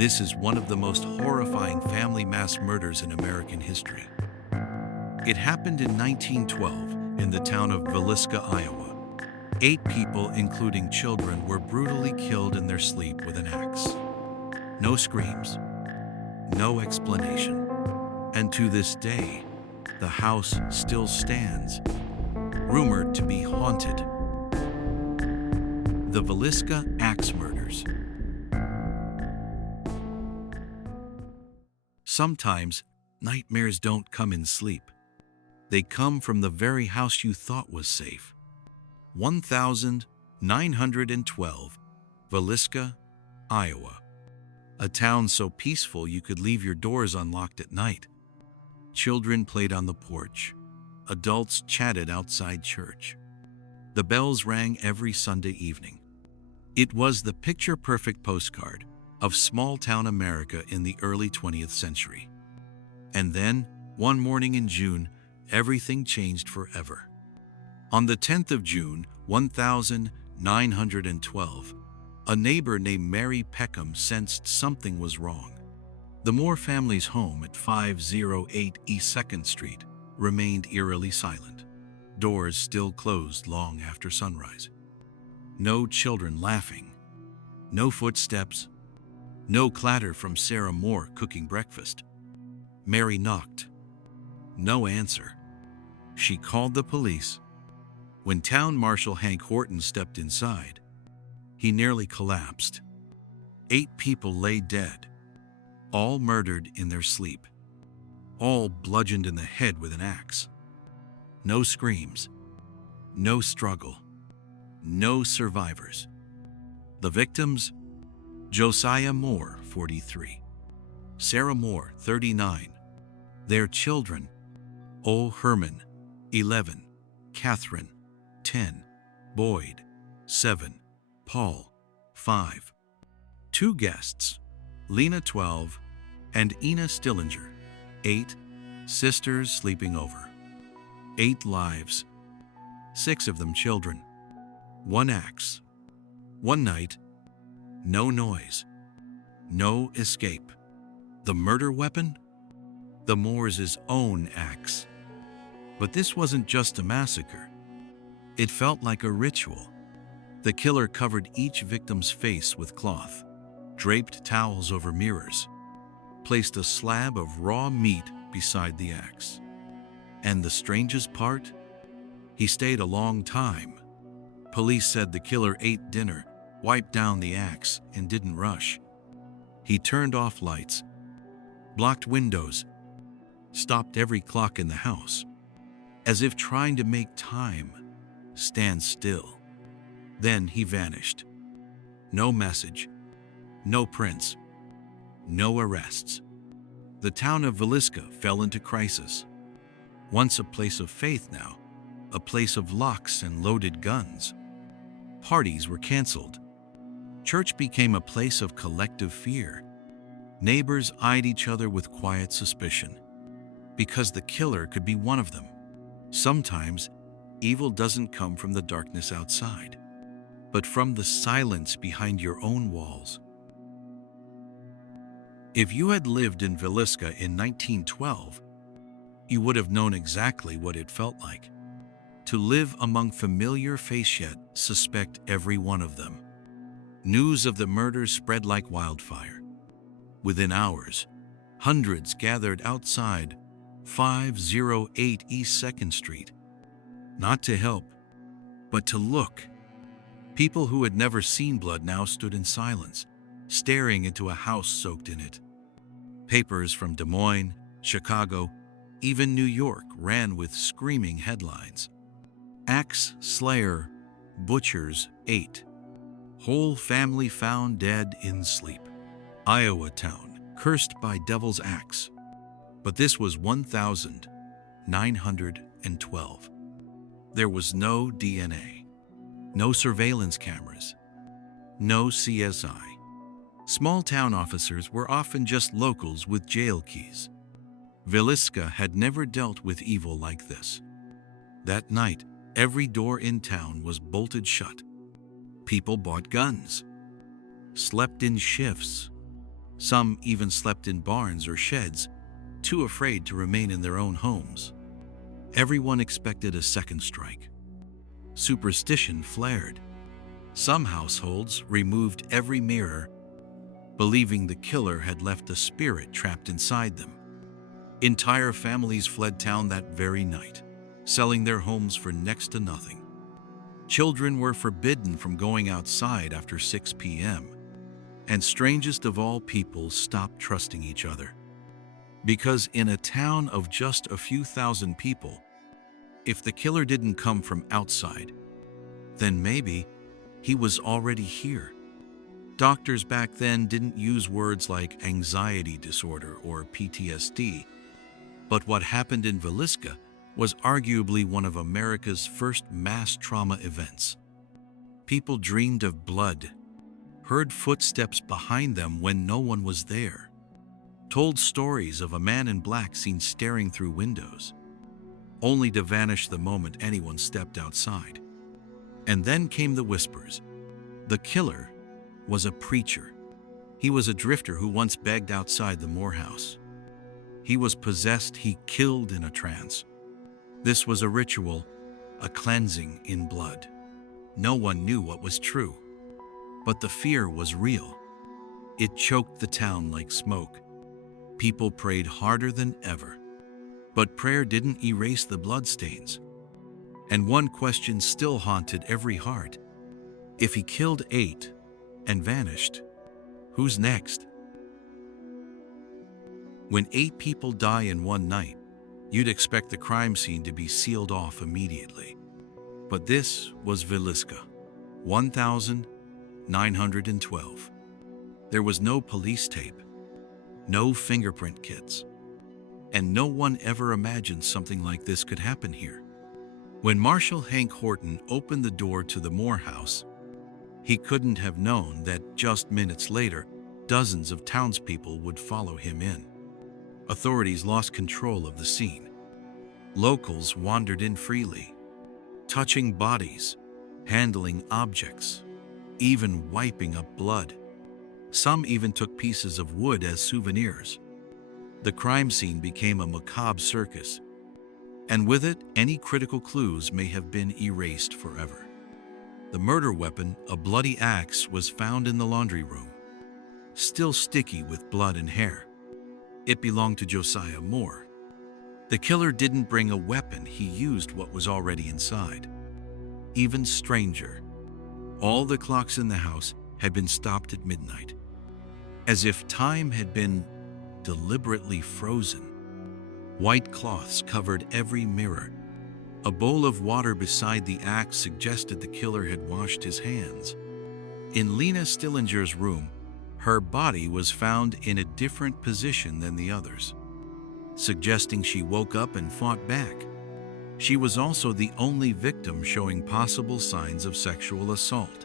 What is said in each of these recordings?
This is one of the most horrifying family mass murders in American history. It happened in 1912 in the town of Villisca, Iowa. 8 people, including children, were brutally killed in their sleep with an axe. No screams, no explanation. And to this day, the house still stands, rumored to be haunted. The Villisca Axe Murders. Sometimes, nightmares don't come in sleep. They come from the very house you thought was safe. 1912, Villisca, Iowa. A town so peaceful you could leave your doors unlocked at night. Children played on the porch. Adults chatted outside church. The bells rang every Sunday evening. It was the picture-perfect postcard of small-town America in the early 20th century. And then, one morning in June, everything changed forever. On the 10th of June, 1912, a neighbor named Mary Peckham sensed something was wrong. The Moore family's home at 508 East 2nd Street remained eerily silent. Doors still closed long after sunrise. No children laughing. No footsteps. No clatter from Sarah Moore cooking breakfast. Mary knocked. No answer. She called the police. When Town Marshal Hank Horton stepped inside, he nearly collapsed. 8 people lay dead, all murdered in their sleep, all bludgeoned in the head with an axe. No screams, no struggle, no survivors. The victims? Josiah Moore, 43. Sarah Moore, 39. Their children: O. Herman, 11. Catherine, 10. Boyd, 7. Paul, 5. 2 guests: Lena, 12, and Ina Stillinger, 8. Sisters sleeping over. 8 lives. 6 of them children. 1 axe. 1 night. No noise. No escape. The murder weapon? The Moores' own axe. But this wasn't just a massacre. It felt like a ritual. The killer covered each victim's face with cloth, draped towels over mirrors, placed a slab of raw meat beside the axe. And the strangest part? He stayed a long time. Police said the killer ate dinner, wiped down the axe, and didn't rush. He turned off lights, blocked windows, stopped every clock in the house, as if trying to make time stand still. Then he vanished. No message, no prints, no arrests. The town of Villisca fell into crisis. Once a place of faith, now a place of locks and loaded guns. Parties were canceled. Church became a place of collective fear. Neighbors eyed each other with quiet suspicion, because the killer could be one of them. Sometimes, evil doesn't come from the darkness outside, but from the silence behind your own walls. If you had lived in Villisca in 1912, you would have known exactly what it felt like to live among familiar faces yet suspect every one of them. News of the murders spread like wildfire. Within hours, hundreds gathered outside 508 East 2nd Street, not to help, but to look. People who had never seen blood now stood in silence, staring into a house soaked in it. Papers from Des Moines, Chicago, even New York ran with screaming headlines. Axe slayer, butchers 8. Whole family found dead in sleep. Iowa town cursed by devil's axe. But this was 1912. There was no DNA, no surveillance cameras, no CSI. Small town officers were often just locals with jail keys. Villisca had never dealt with evil like this. That night, every door in town was bolted shut. People bought guns, slept in shifts, Some even slept in barns or sheds, too afraid to remain in their own homes. Everyone expected a second strike. Superstition flared. Some households removed every mirror, believing the killer had left a spirit trapped inside them. Entire families fled town that very night, selling their homes for next to nothing. Children were forbidden from going outside after 6 p.m., and strangest of all people stopped trusting each other. Because in a town of just a few thousand people, if the killer didn't come from outside, then maybe he was already here. Doctors back then didn't use words like anxiety disorder or PTSD, but what happened in Villisca was arguably one of America's first mass trauma events. People dreamed of blood, heard footsteps behind them when no one was there, told stories of a man in black seen staring through windows, only to vanish the moment anyone stepped outside. And then came the whispers. The killer was a preacher. He was a drifter who once begged outside the Moore house. He was possessed, he killed in a trance. This was a ritual, a cleansing in blood. No one knew what was true, but the fear was real. It choked the town like smoke. People prayed harder than ever, but prayer didn't erase the bloodstains. And one question still haunted every heart. If he killed 8 and vanished, who's next? When 8 people die in one night, you'd expect the crime scene to be sealed off immediately. But this was Villisca, 1912. There was no police tape, no fingerprint kits, and no one ever imagined something like this could happen here. When Marshal Hank Horton opened the door to the Moore house, he couldn't have known that just minutes later, dozens of townspeople would follow him in. Authorities lost control of the scene. Locals wandered in freely, touching bodies, handling objects, even wiping up blood. Some even took pieces of wood as souvenirs. The crime scene became a macabre circus, and with it, any critical clues may have been erased forever. The murder weapon, a bloody axe, was found in the laundry room, still sticky with blood and hair. It belonged to Josiah Moore. The killer didn't bring a weapon, he used what was already inside. Even stranger, all the clocks in the house had been stopped at midnight, as if time had been deliberately frozen. White cloths covered every mirror. A bowl of water beside the axe suggested the killer had washed his hands. In Lena Stillinger's room, her body was found in a different position than the others, suggesting she woke up and fought back. She was also the only victim showing possible signs of sexual assault.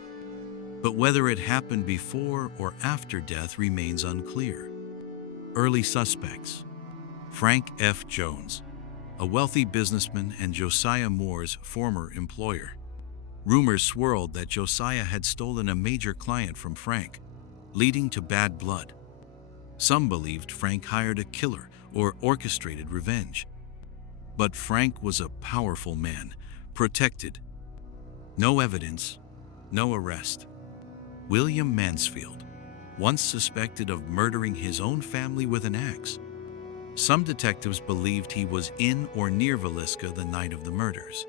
But whether it happened before or after death remains unclear. Early suspects: Frank F. Jones, a wealthy businessman and Josiah Moore's former employer. Rumors swirled that Josiah had stolen a major client from Frank, leading to bad blood. Some believed Frank hired a killer or orchestrated revenge. But Frank was a powerful man, protected. No evidence, no arrest. William Mansfield, once suspected of murdering his own family with an axe. Some detectives believed he was in or near Villisca the night of the murders,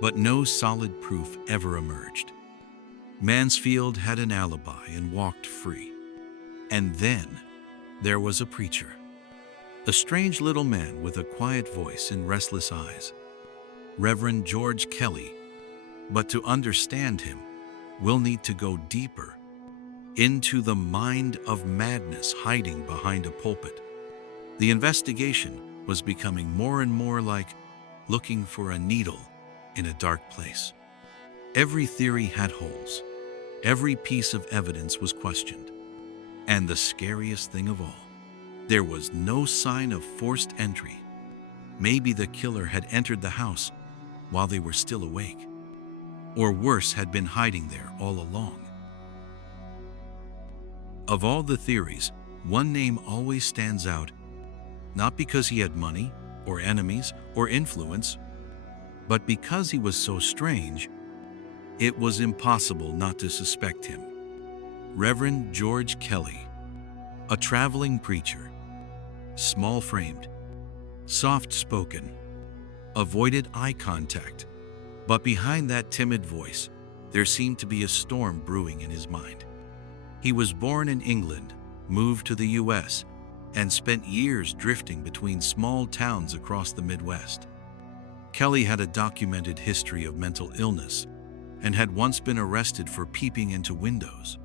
but no solid proof ever emerged. Mansfield had an alibi and walked free. And then there was a preacher, a strange little man with a quiet voice and restless eyes, Reverend George Kelly. But to understand him, we'll need to go deeper into the mind of madness hiding behind a pulpit. The investigation was becoming more and more like looking for a needle in a dark place. Every theory had holes. Every piece of evidence was questioned. And the scariest thing of all, there was no sign of forced entry. Maybe the killer had entered the house while they were still awake, or worse, had been hiding there all along. Of all the theories, One name always stands out, not because he had money, or enemies, or influence, but because he was so strange, it was impossible not to suspect him. Reverend George Kelly, a traveling preacher, small-framed, soft-spoken, avoided eye contact, but behind that timid voice, there seemed to be a storm brewing in his mind. He was born in England, moved to the U.S., and spent years drifting between small towns across the Midwest. Kelly had a documented history of mental illness and had once been arrested for peeping into windows.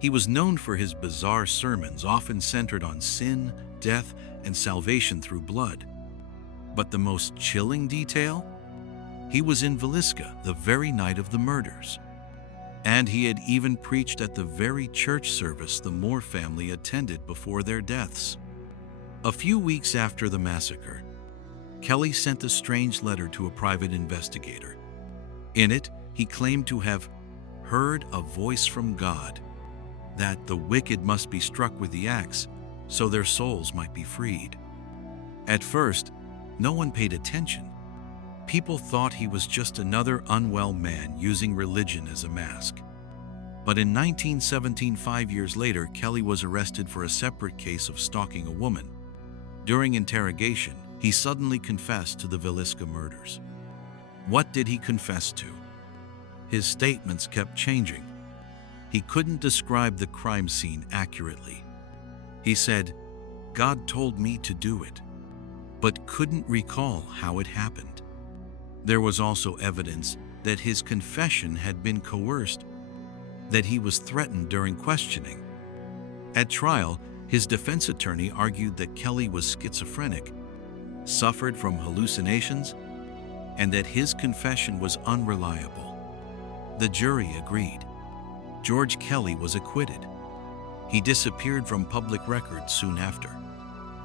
He was known for his bizarre sermons, often centered on sin, death, and salvation through blood. But the most chilling detail? He was in Villisca the very night of the murders. And he had even preached at the very church service the Moore family attended before their deaths. A few weeks after the massacre, Kelly sent a strange letter to a private investigator. In it, he claimed to have heard a voice from God, that the wicked must be struck with the axe so their souls might be freed. At first, no one paid attention. People thought he was just another unwell man using religion as a mask. But in 1917, 5 years later, Kelly was arrested for a separate case of stalking a woman. During interrogation, he suddenly confessed to the Villisca murders. What did he confess to? His statements kept changing. He couldn't describe the crime scene accurately. He said, "God told me to do it," but couldn't recall how it happened. There was also evidence that his confession had been coerced, that he was threatened during questioning. At trial, his defense attorney argued that Kelly was schizophrenic, suffered from hallucinations, and that his confession was unreliable. The jury agreed. George Kelly was acquitted. He disappeared from public records soon after,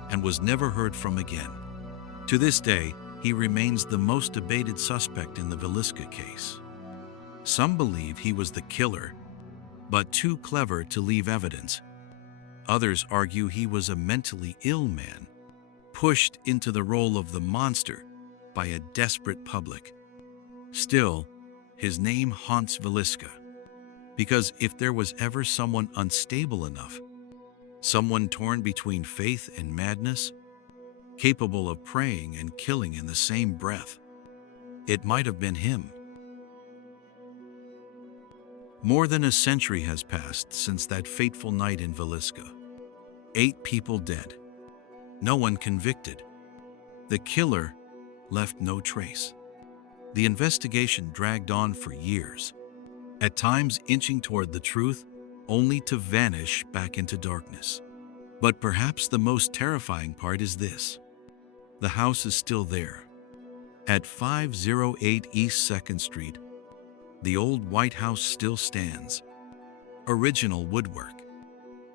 and was never heard from again. To this day, he remains the most debated suspect in the Villisca case. Some believe he was the killer, but too clever to leave evidence. Others argue he was a mentally ill man, pushed into the role of the monster by a desperate public. Still, his name haunts Villisca, because if there was ever someone unstable enough, someone torn between faith and madness, capable of praying and killing in the same breath, it might have been him. More than a century has passed since that fateful night in Villisca. 8 people dead. No one convicted. The killer left no trace. The investigation dragged on for years, at times inching toward the truth, only to vanish back into darkness. But perhaps the most terrifying part is this. The house is still there. At 508 East 2nd Street, the old White House still stands. Original woodwork.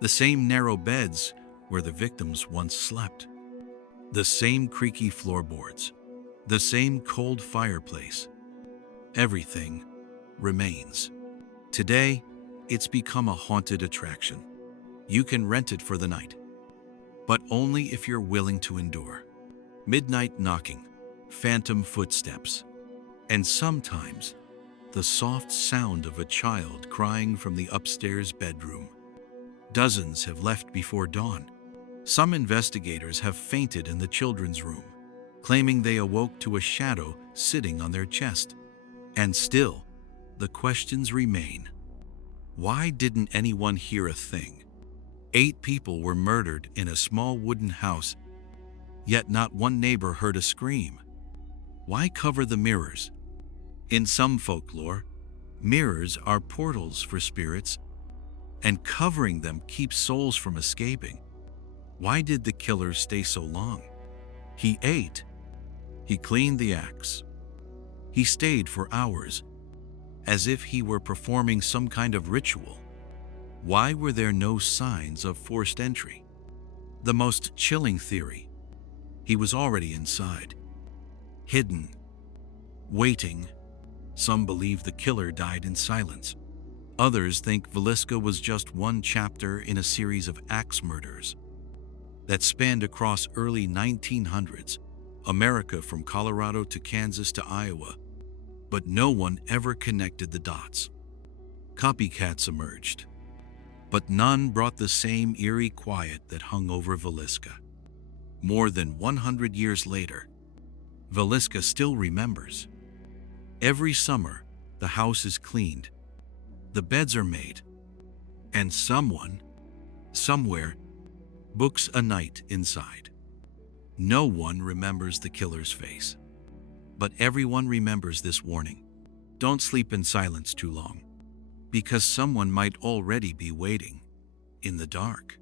The same narrow beds where the victims once slept. The same creaky floorboards. The same cold fireplace. Everything remains. Today, it's become a haunted attraction. You can rent it for the night, but only if you're willing to endure. Midnight knocking, phantom footsteps, and sometimes the soft sound of a child crying from the upstairs bedroom. Dozens have left before dawn. Some investigators have fainted in the children's room, claiming they awoke to a shadow sitting on their chest. And still, the questions remain. Why didn't anyone hear a thing? 8 people were murdered in a small wooden house, yet not one neighbor heard a scream. Why cover the mirrors? In some folklore, mirrors are portals for spirits, and covering them keeps souls from escaping. Why did the killer stay so long? He ate. He cleaned the axe. He stayed for hours, as if he were performing some kind of ritual. Why were there no signs of forced entry? The most chilling theory: he was already inside, hidden, waiting. Some believe the killer died in silence. Others think Villisca was just one chapter in a series of axe murders that spanned across early 1900s America from Colorado to Kansas to Iowa, but no one ever connected the dots. Copycats emerged, but none brought the same eerie quiet that hung over Villisca. More than 100 years later, Villisca still remembers. Every summer, the house is cleaned, the beds are made, and someone, somewhere, books a night inside. No one remembers the killer's face, but everyone remembers this warning. Don't sleep in silence too long, because someone might already be waiting in the dark.